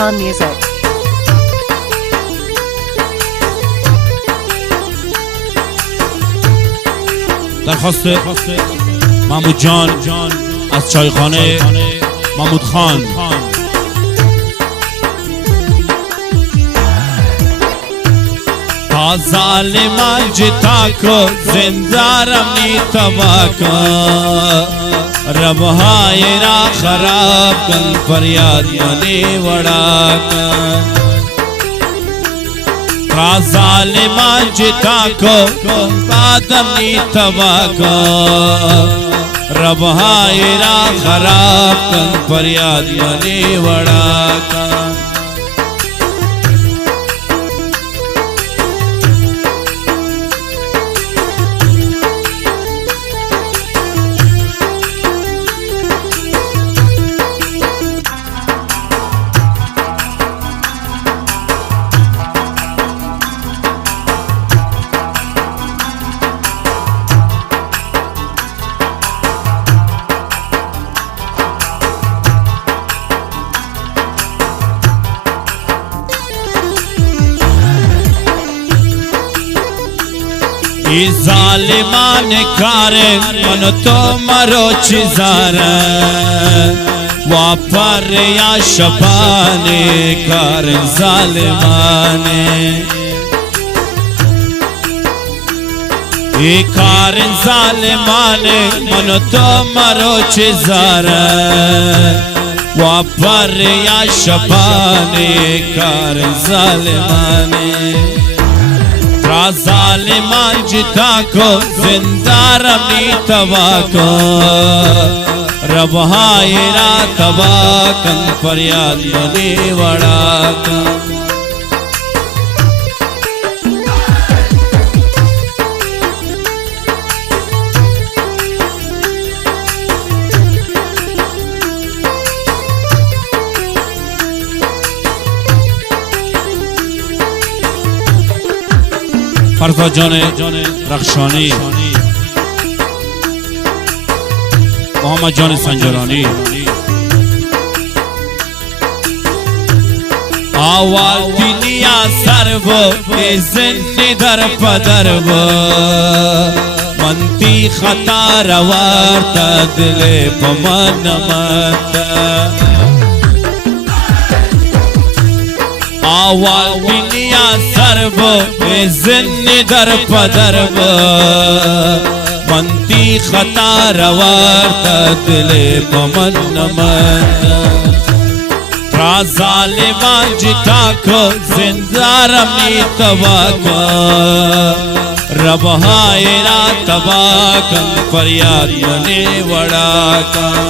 Khan Music. درخواست محمود جان از چایخانه محمود خان. تا ظالمان جتا کو زندہ رمی تباہ کن، ربهای را خراب کن، فریاد منی وڑا کن. تا ظالمان جتا کو آدمی تباہ کن، ربهای را خراب کن، فریاد منی وڑا کن. ای ظالمان کار من تو مرو چیزار واپر یا شبان کار ظالمان. ای کار ظالمان من تو مرو چیزار واپر یا شبان کار ظالمان. ظالمان جتا کو زندہ رمی تباہ کو، ربهای را تباہ کن، فریاد منی وڑا کن. فرزا جان رخشانی، محمد جان سنجرانی. آوال دنیا سر بو زندی در پدر بو، منتی خطا روارتا دل پمن متا. آوال دنیا سر بو زندی در پدر بو، منتی خطا روارتا دل پمن متا. را ظالمان جتا کو زندہ رمی تباہ کن، ربهای را تباہ کن، فریاد منی وڑا کن.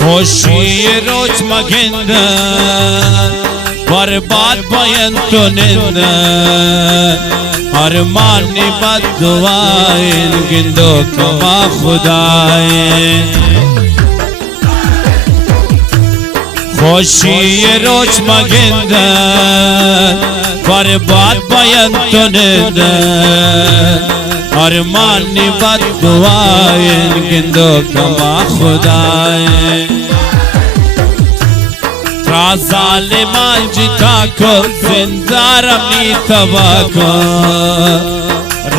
خوشی روز مگندن، برباد باین تو نندن، ارمانی بد دعاین گندو کما خداین. خوشی روز مگندن، برباد باین تو نندن، ارمانی بد دعاین گندو کما خداین. را ظالمان جتا کو زندہ رمی تباہ کن،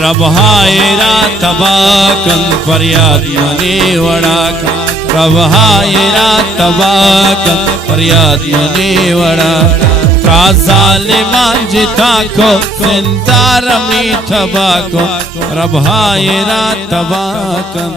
ربهای را تباہ کن، فریاد منی وڑا کن. ربهای را تباہ کن، فریاد منی وڑا کن. را ظالمان جتا کو زندہ رمی تباہ کن، ربهای را تباہ کن.